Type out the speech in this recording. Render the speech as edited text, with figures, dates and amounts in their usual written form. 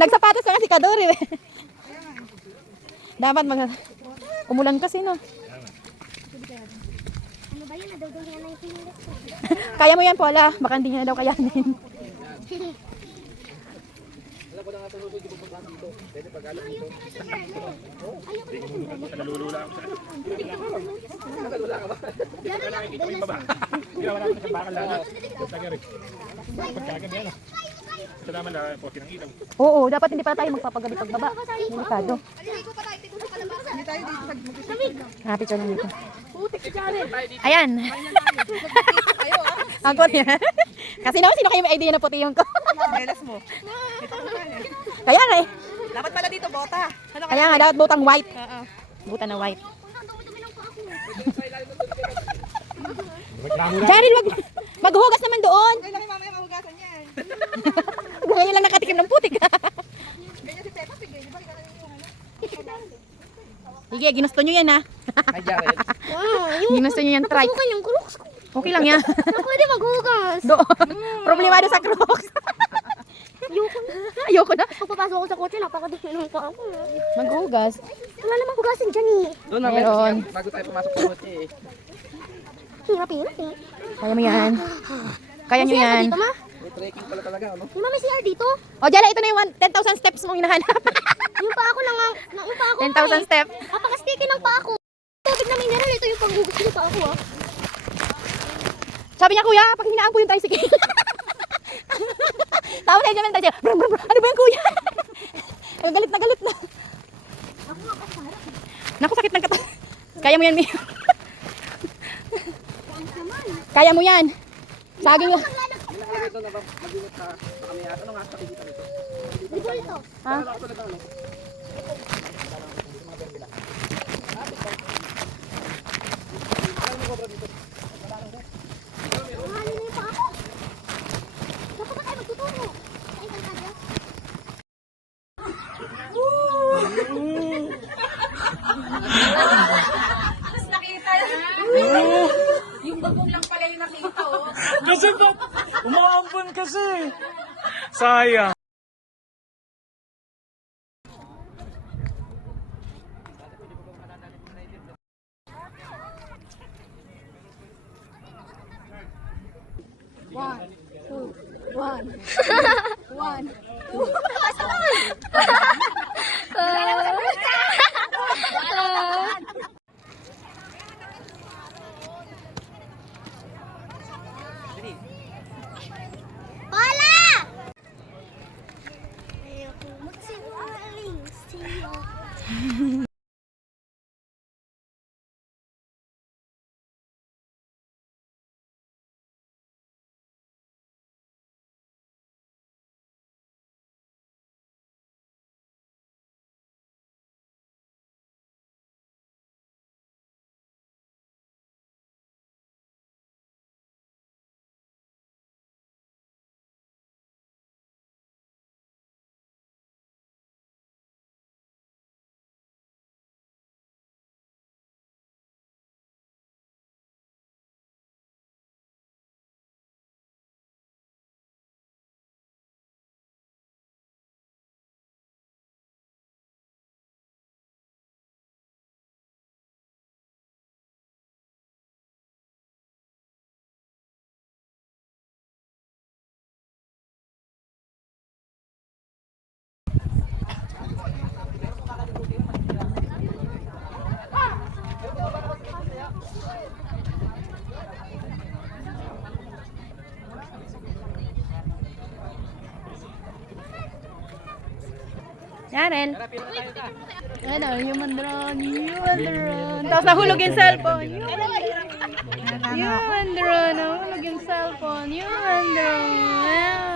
Nagsapatos ka nga si Kadori. Dapat umulan kasi, no? Ano ba yun? Nadugong niya na yung pinili. Kaya mo yan, Paula. Baka hindi niya daw kayanin. Oo, dapat hindi pa tayo magpapagabi pagbaba. Delikado. Happy to lang dito. Ayan. Ako niya. Kasi naman sino kayo may idea na puti yung ko. Melas mo. Kaya nga eh. Dapat pala dito bota. Ano Kaya nga dapat butang white. Buta na white. Daryl, maghugas naman doon. Ay, laki mamaya mahugasan yan. Ngayon lang nakatikim ng putik. Ganyan si Peppa Pig, di ba? Sige, ginusto nyo yan ha. Ay, Jared. Ginusto nyo yan, try. Sukan yung crocs ko. Okay lang yan. Na pwede maghugas. Problemado sa Crocs. Ayoko na. Ayoko na. Pagpapasok ko sa kotse, napakadami ng paa ko. Maghugas. Wala namang hugasin dyan eh. Doon na, Meron. bago tayo pumasok sa kotse eh. Hirap-hirap eh. Kaya mo yan. Kaya nyo May CR yan. dito, ma? May trekking pala talaga, ano? Yung may CR dito? O, Jala, ito na yung 10,000 steps mong hinahanap. Yung paa ko lang yung paa ko. 10,000 steps. Napaka-sticky ng paa ko. Tubig na mineral, ito yung panghugas ng paa ko ah. Sabi niya, kuya, pag hinaang po yung tricycle. Tama tayo naman tayo. Brum, brum, brum. Ano ba yung kuya? Ay, galit na galit na. Naku, sakit ng katawan. Kaya mo yan, Mi. Kaya mo yan. Saging yan. Ito na ba? Mag-ingat ka. Kami ata. Ano nga sa dito nito? Dito ito. Ha? Mahali na yung paa ko. Dapat na kayo magtuturo. Ay, talaga. Kasi ba, umaambon kasi. Sayang. Paula! Ayoko magsinungaling sa'yo. Yaren. Ano, human drone. Tapos nahulog yung cellphone. Human drone. Nahulog yung cellphone. Human drone.